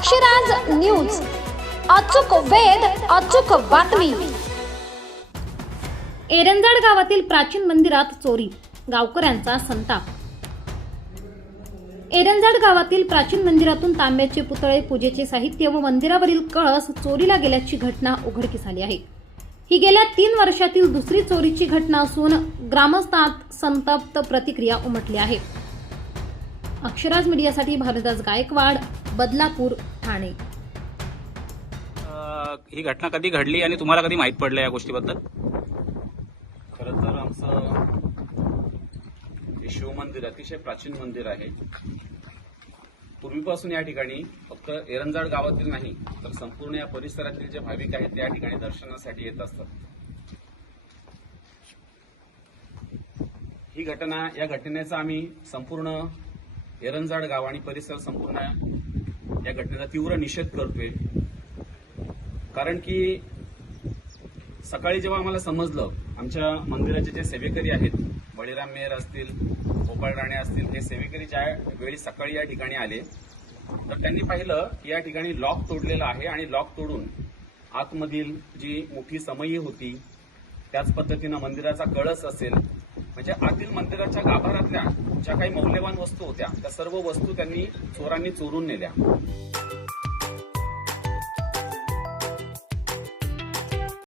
साक्षीराज news. अचूक वेध अचूक बातमी. एरंजाड गावातील प्राचीन मंदिरात चोरी गावकऱ्यांचा संताप. एरंजाड गावातील प्राचीन मंदिरातून तांब्याचे पुतळे पूजेचे साहित्य व मंदिरावरील कळस चोरीला गेल्याची घटना उघडकीस आली आहे. ही गेल्या तीन वर्षातील दुसरी चोरीची घटना असून ग्रामस्थात संतप्त प्रतिक्रिया उमटली आहे. अक्षराज मीडियासाठी भारतदास गायकवाड बदलापूर ठाणे. अ, ही घटना कधी घडली आणि तुम्हाला कधी माहीत पडलं या गोष्टीबद्दल? खरं तर आमचं हे शिवमंदिर अतिशय प्राचीन मंदिर आहे. पूर्वीपासून या ठिकाणी फक्त एरंजाड गावातील नाही तर संपूर्ण या परिसरातील जे भाविक आहेत ते या ठिकाणी दर्शनासाठी येत असतात. ही घटना या घटनेचा आम्ही संपूर्ण एरंजाड गाव आणि परिसर संपूर्ण या घटनेचा तीव्र निषेध करतोय. कारण की सकाळी जेव्हा आम्हाला समजलं आमच्या मंदिराचे जे सेवेकरी आहेत बळीराम मेहर असतील गोपाळ राणे असतील हे सेवेकरी ज्या वेळी सकाळी या ठिकाणी आले तर त्यांनी पाहिलं की या ठिकाणी लॉक तोडलेला आहे आणि लॉक तोडून आतमधील जी मोठी समयी होती त्याच पद्धतीनं मंदिराचा कळस असेल म्हणजे आतील मंदिराच्या गाभारातल्या ज्या काही मौल्यवान वस्तू होत्या त्या सर्व वस्तू त्यांनी चोरांनी चोरून नेल्या.